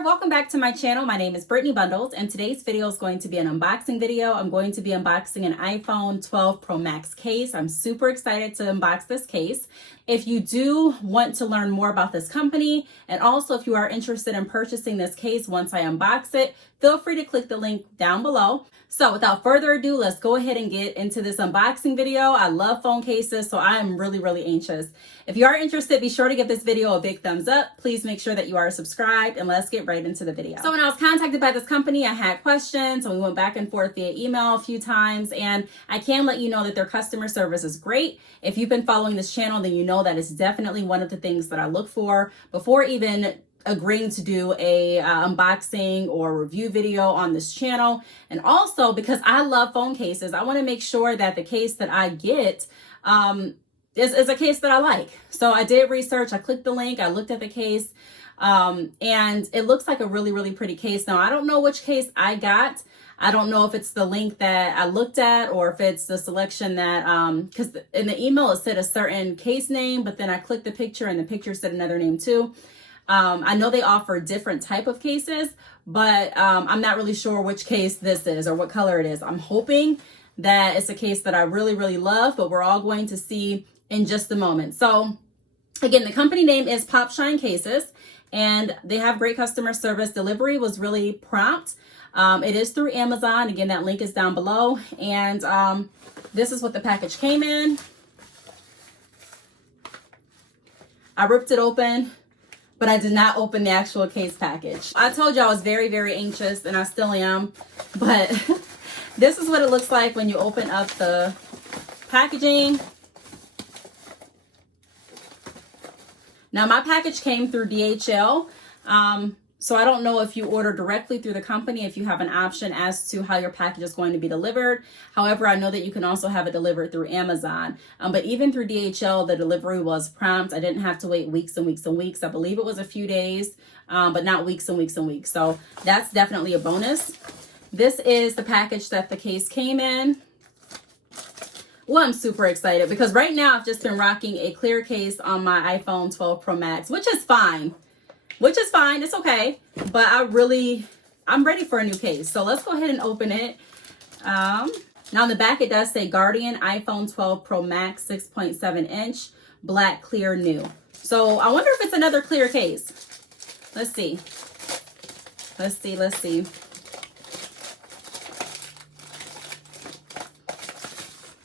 there, welcome back to my channel. My name is Brittany Bundles, and today's video is going to be an unboxing video. I'm going to be unboxing an iPhone 12 Pro Max case. I'm super excited to unbox this case. If you do want to learn more about this company, and also if you are interested in purchasing this case once I unbox it, feel free to click the link down below. So without further ado, let's go ahead and get into this unboxing video. I love phone cases, so I am really anxious. If you are interested, be sure to give this video a big thumbs up. Please make sure that you are subscribed, and let's get right into the video. So when I was contacted by this company, I had questions, and we went back and forth via email a few times, and I can let you know that their customer service is great. If you've been following this channel, then you know that it's definitely one of the things that I look for before even agreeing to do a unboxing or review video on this channel. And also because I love phone cases, I want to make sure that the case that I get is a case that I like. So I did research, I clicked the link, I looked at the case, and it looks like a really pretty case. Now I don't know which case I got. I don't know if it's the link that I looked at or if it's the selection that, because in the email it said a certain case name, but then I clicked the picture and the picture said another name too. I know they offer different type of cases, but I'm not really sure which case this is or what color it is. I'm hoping that it's a case that I really love, but we're all going to see in just a moment. So again, the company name is Pop Shine Cases, and they have great customer service. Delivery was really prompt. It is through Amazon. Again, that link is down below. And this is what the package came in. I ripped it open, but I did not open the actual case package. I told you I was very anxious, and I still am, but this is what it looks like when you open up the packaging. Now my package came through DHL, so I don't know if you order directly through the company, if you have an option as to how your package is going to be delivered. However, I know that you can also have it delivered through Amazon. But even through DHL, the delivery was prompt. I didn't have to wait weeks and weeks. I believe it was a few days, but not weeks and weeks. So that's definitely a bonus. This is the package that the case came in. Well, I'm super excited because right now I've just been rocking a clear case on my iPhone 12 Pro Max, which is fine. It's okay, but I'm ready for a new case. So let's go ahead and open it. Now on the back, it does say Guardian iPhone 12 Pro Max 6.7 inch black clear new. So I wonder if it's another clear case. Let's see.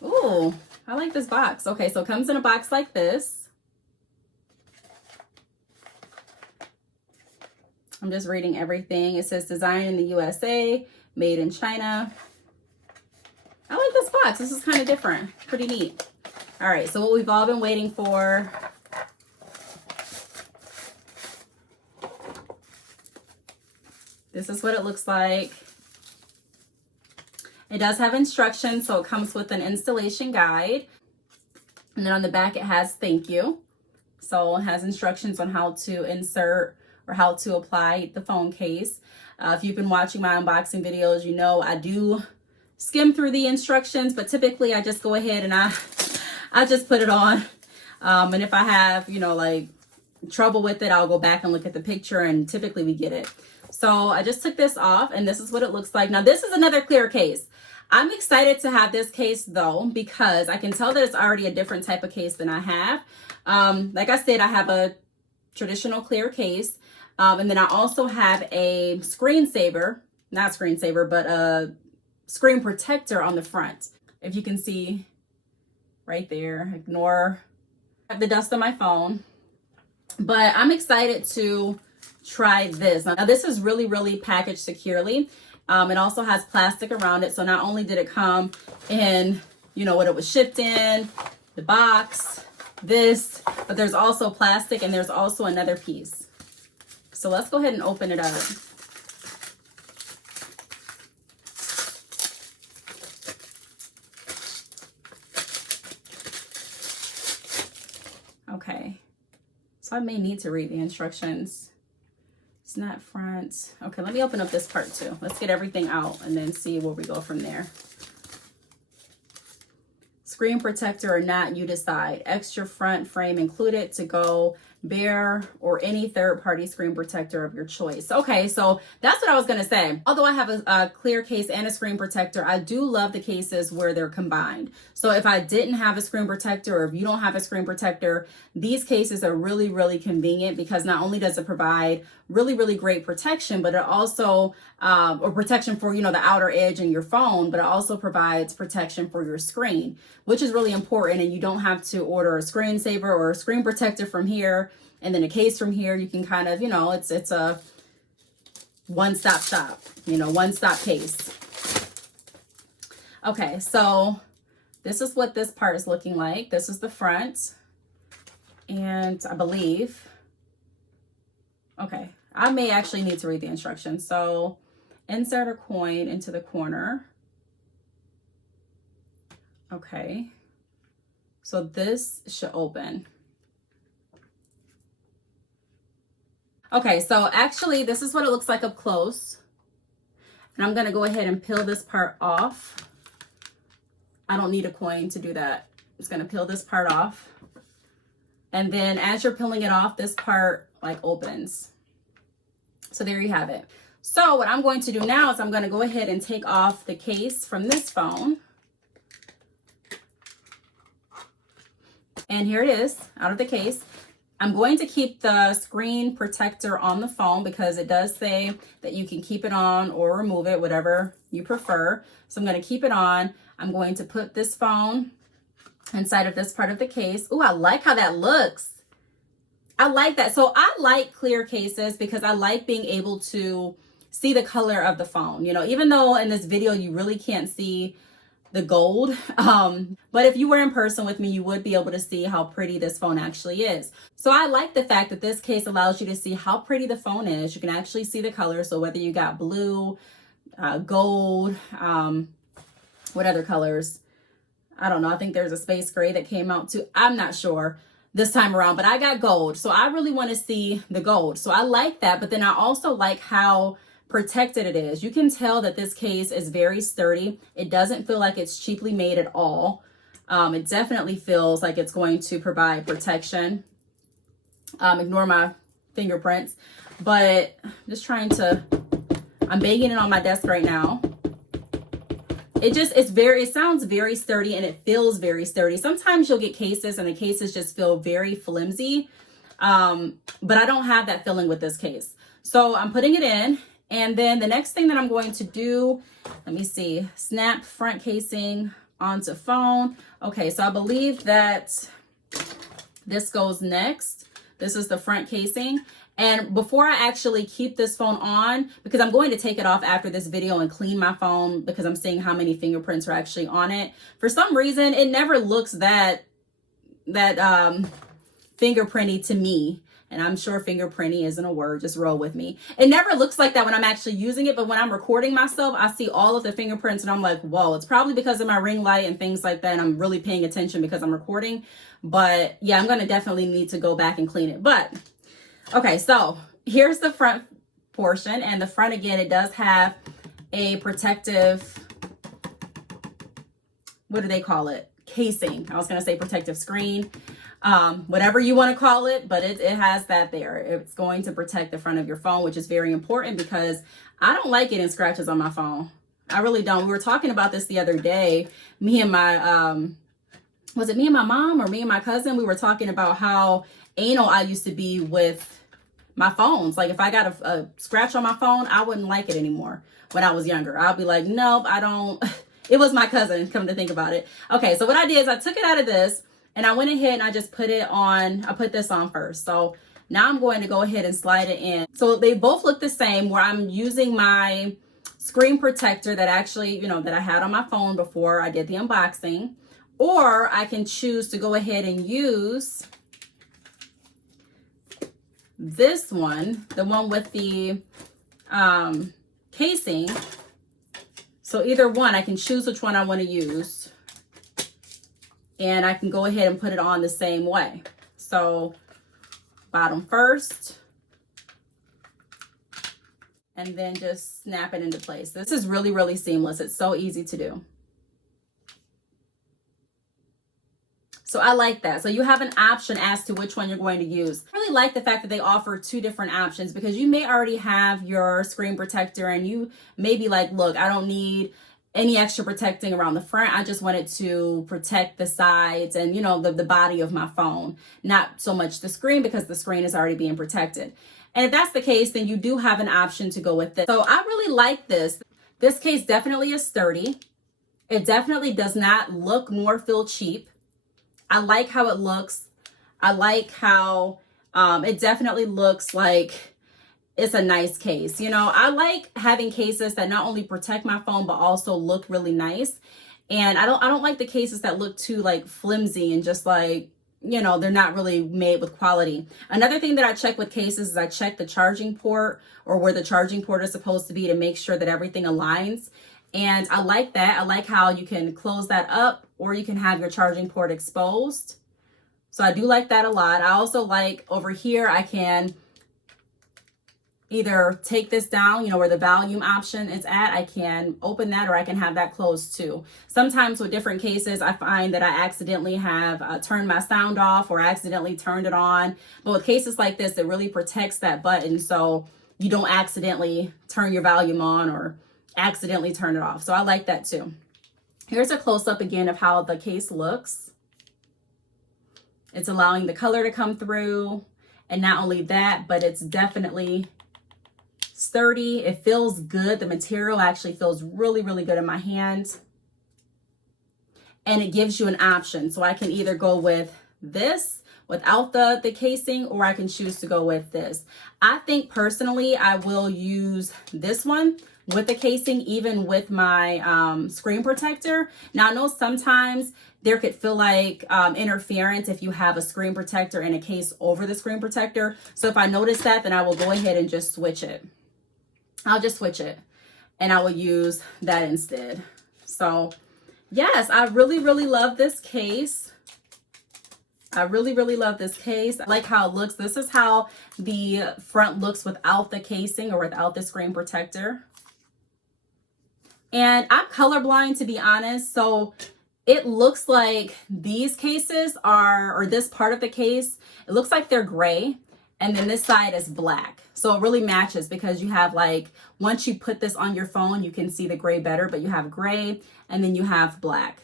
Ooh, I like this box. Okay, so it comes in a box like this. I'm just reading everything. It says designed in the USA, made in China. I like this box. This is kind of different. Pretty neat. All right, so what we've all been waiting for. This is what it looks like. It does have instructions, so it comes with an installation guide. And then on the back, it has thank you. So it has instructions on how to insert or how to apply the phone case. If you've been watching my unboxing videos, you know I do skim through the instructions, but typically I just go ahead and I just put it on. And if I have, like trouble with it, I'll go back and look at the picture, and typically we get it. So I just took this off, and this is what it looks like. Now this is another clear case. I'm excited to have this case though, because I can tell that it's already a different type of case than I have. Like I said, I have a traditional clear case. And then I also have a not screensaver, but a screen protector on the front. If you can see right there, ignore the dust on my phone. But I'm excited to try this. Now this is really packaged securely. It also has plastic around it. So not only did it come in, what it was shipped in, the box, this, but there's also plastic, and there's also another piece. So let's go ahead and open it up. Okay, so I may need to read the instructions. It's not front. Okay, let me open up this part too. Let's get everything out and then see where we go from there. Screen protector or not, you decide. Extra front frame included to go Bare, or any third-party screen protector of your choice. Okay, so that's what I was going to say. Although I have a clear case and a screen protector, I do love the cases where they're combined. So if I didn't have a screen protector, or if you don't have a screen protector, these cases are really, really convenient, because not only does it provide really, really great protection, but it also, or protection for, the outer edge in your phone, but it also provides protection for your screen, which is really important. And you don't have to order a screensaver or a screen protector from here and then a case from here. You can kind of, it's a one-stop shop, one-stop case. Okay, so this is what this part is looking like. This is the front. And I believe, okay, I may actually need to read the instructions. So insert a coin into the corner. Okay, so this should open. Okay, so actually this is what it looks like up close. And I'm gonna go ahead and peel this part off. I don't need a coin to do that. I'm just gonna peel this part off. And then as you're peeling it off, this part like opens. So there you have it. So what I'm going to do now is I'm gonna go ahead and take off the case from this phone. And here it is, out of the case. I'm going to keep the screen protector on the phone because it does say that you can keep it on or remove it, whatever you prefer. So I'm going to keep it on. I'm going to put this phone inside of this part of the case. Oh, I like how that looks. I like that. So I like clear cases because I like being able to see the color of the phone. Even though in this video you really can't see the gold. But if you were in person with me, you would be able to see how pretty this phone actually is. So I like the fact that this case allows you to see how pretty the phone is. You can actually see the color. So whether you got blue, gold, what other colors? I don't know. I think there's a space gray that came out too. I'm not sure this time around, but I got gold. So I really want to see the gold. So I like that. But then I also like how protected it is. You can tell that this case is very sturdy. It doesn't feel like it's cheaply made at all. It definitely feels like it's going to provide protection. Ignore my fingerprints, but I'm banging it on my desk right now. It sounds very sturdy and it feels very sturdy. Sometimes you'll get cases and the cases just feel very flimsy. But I don't have that feeling with this case. So I'm putting it in. And then the next thing that I'm going to do, let me see, snap front casing onto phone. Okay, so I believe that this goes next. This is the front casing. And before I actually keep this phone on, because I'm going to take it off after this video and clean my phone because I'm seeing how many fingerprints are actually on it. For some reason, it never looks that fingerprinty to me. And I'm sure fingerprinty isn't a word, just roll with me. It never looks like that when I'm actually using it, but when I'm recording myself, I see all of the fingerprints and I'm like, whoa, it's probably because of my ring light and things like that. And I'm really paying attention because I'm recording. But yeah, I'm going to definitely need to go back and clean it. But okay, so here's the front portion. And the front, again, it does have a protective, what do they call it? Casing. I was going to say protective screen. Whatever you want to call it, but it has that there. It's going to protect the front of your phone, which is very important because I don't like getting scratches on my phone. I really don't. We were talking about this the other day. Me and my, was it me and my mom or me and my cousin? We were talking about how anal I used to be with my phones. Like if I got a scratch on my phone, I wouldn't like it anymore when I was younger. I'll be like, nope, I don't. It was my cousin, come to think about it. Okay, so what I did is I took it out of this. And I went ahead and I just put this on first. So now I'm going to go ahead and slide it in. So they both look the same, where I'm using my screen protector that actually, that I had on my phone before I did the unboxing. Or I can choose to go ahead and use this one, the one with the casing. So either one, I can choose which one I want to use. And I can go ahead and put it on the same way. So bottom first, and then just snap it into place. This is really, really seamless. It's so easy to do. So I like that. So you have an option as to which one you're going to use. I really like the fact that they offer two different options, because you may already have your screen protector and you may be like, look, I don't need any extra protecting around the front. I just wanted to protect the sides and, you know, the body of my phone, not so much the screen, because the screen is already being protected. And if that's the case, then you do have an option to go with this. So I really like this. This case definitely is sturdy. It definitely does not look nor feel cheap. I like how it looks. I like how it definitely looks like it's a nice case. You know, I like having cases that not only protect my phone, but also look really nice. And I don't like the cases that look too like flimsy and just like, you know, they're not really made with quality. Another thing that I check with cases is I check the charging port, or where the charging port is supposed to be, to make sure that everything aligns. And I like that. I like how you can close that up, or you can have your charging port exposed. So I do like that a lot. I also like over here, I can either take this down, you know, where the volume option is at, I can open that, or I can have that closed too. Sometimes with different cases, I find that I accidentally have turned my sound off, or accidentally turned it on. But with cases like this, it really protects that button, so you don't accidentally turn your volume on or accidentally turn it off. So I like that too. Here's a close-up again of how the case looks. It's allowing the color to come through. And not only that, but it's definitely sturdy. It feels good. The material actually feels really, really good in my hand. And it gives you an option. So I can either go with this without the casing, or I can choose to go with this. I think personally, I will use this one with the casing, even with my screen protector. Now I know sometimes there could feel like interference if you have a screen protector and a case over the screen protector. So if I notice that, then I will go ahead and just switch it. I'll just switch it and I will use that instead. So yes, I really, really love this case. I really, really love this case. I like how it looks. This is how the front looks without the casing, or without the screen protector. And I'm colorblind, to be honest. So it looks like these cases are, or this part of the case, it looks like they're gray. And then this side is black. So it really matches, because you have like, once you put this on your phone, you can see the gray better, but you have gray and then you have black.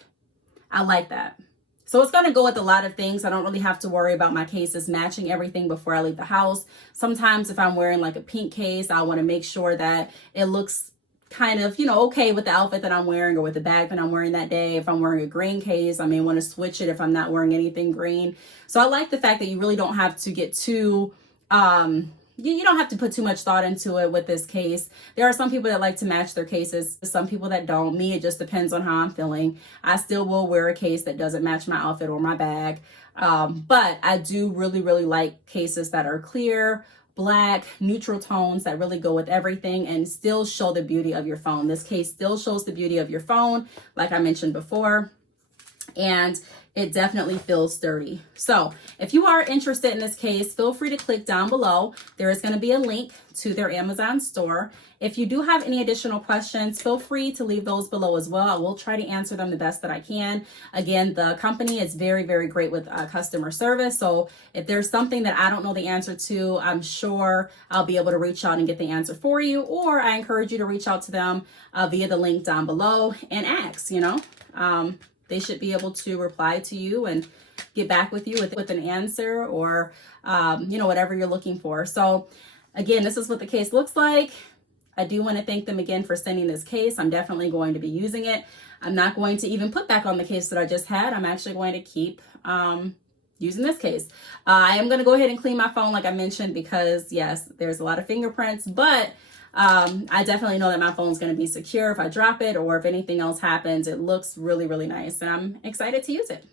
I like that. So it's going to go with a lot of things. I don't really have to worry about my cases matching everything before I leave the house. Sometimes if I'm wearing like a pink case, I want to make sure that it looks kind of, you know, okay with the outfit that I'm wearing, or with the bag that I'm wearing that day. If I'm wearing a green case, I may want to switch it if I'm not wearing anything green. So I like the fact that you really don't have to get too, you don't have to put too much thought into it with this case. There are some people that like to match their cases, some people that don't. Me, it just depends on how I'm feeling. I still will wear a case that doesn't match my outfit or my bag. But I do really, really like cases that are clear, black, neutral tones that really go with everything and still show the beauty of your phone. This case still shows the beauty of your phone, like I mentioned before. And it definitely feels sturdy. So if you are interested in this case, feel free to click down below. There is going to be a link to their Amazon store. If you do have any additional questions, feel free to leave those below as well. I will try to answer them the best that I can. Again, the company is very, very great with customer service. So if there's something that I don't know the answer to, I'm sure I'll be able to reach out and get the answer for you. Or I encourage you to reach out to them via the link down below and ask, they should be able to reply to you and get back with you with an answer, or, whatever you're looking for. So again, this is what the case looks like. I do want to thank them again for sending this case. I'm definitely going to be using it. I'm not going to even put back on the case that I just had. I'm actually going to keep using this case. I am going to go ahead and clean my phone, like I mentioned, because yes, there's a lot of fingerprints, but I definitely know that my phone's going to be secure if I drop it, or if anything else happens. It looks really, really nice, and I'm excited to use it.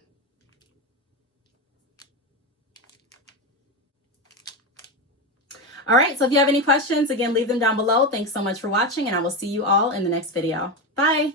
All right, so if you have any questions, again, leave them down below. Thanks so much for watching, and I will see you all in the next video. Bye.